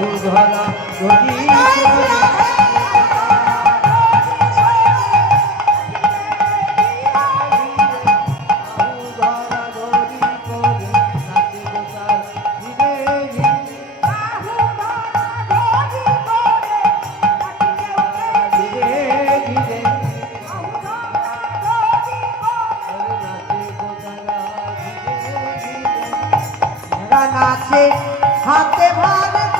বাহু ধরা নাচে নাচে হাতে ভাগ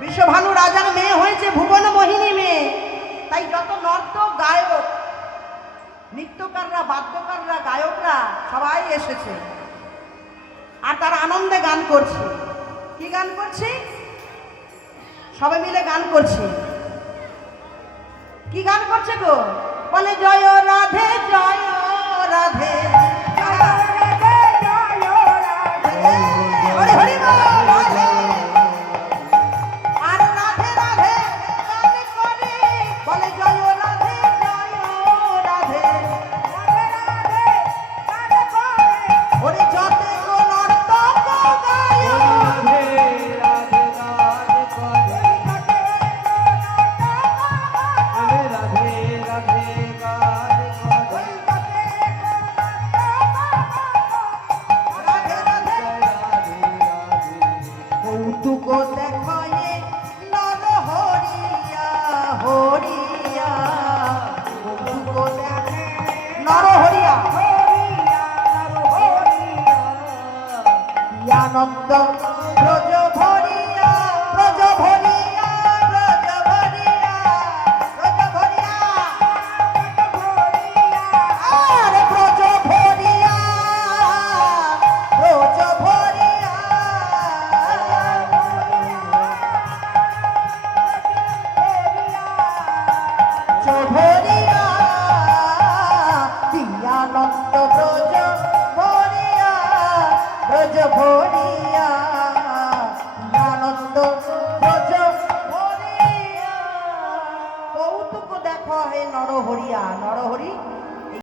বিশ্বভানু রাজার মেয়ে হয়েছে ভুবন মোহিনী মেয়ে। তাই যত গায়ক, নৃত্যকাররা, বাদ্যকাররা, গায়করা সবাই এসেছে। আর তারা আনন্দে গান করছে। কি গান করছে? সবাই মিলে গান করছে। কি গান করছে গো? বলে জয় হরি হরি কৌতুক দেখয়ে নর হরিয়া হরিয়া। কৌতুক দেখে নর হরিয়া হরিয়া নর হরিয়া। আনন্দ ব্রজ চভরিয়া দিয়ানন্দ ব্রজ ভরিয়া ব্রজ ভরিয়া।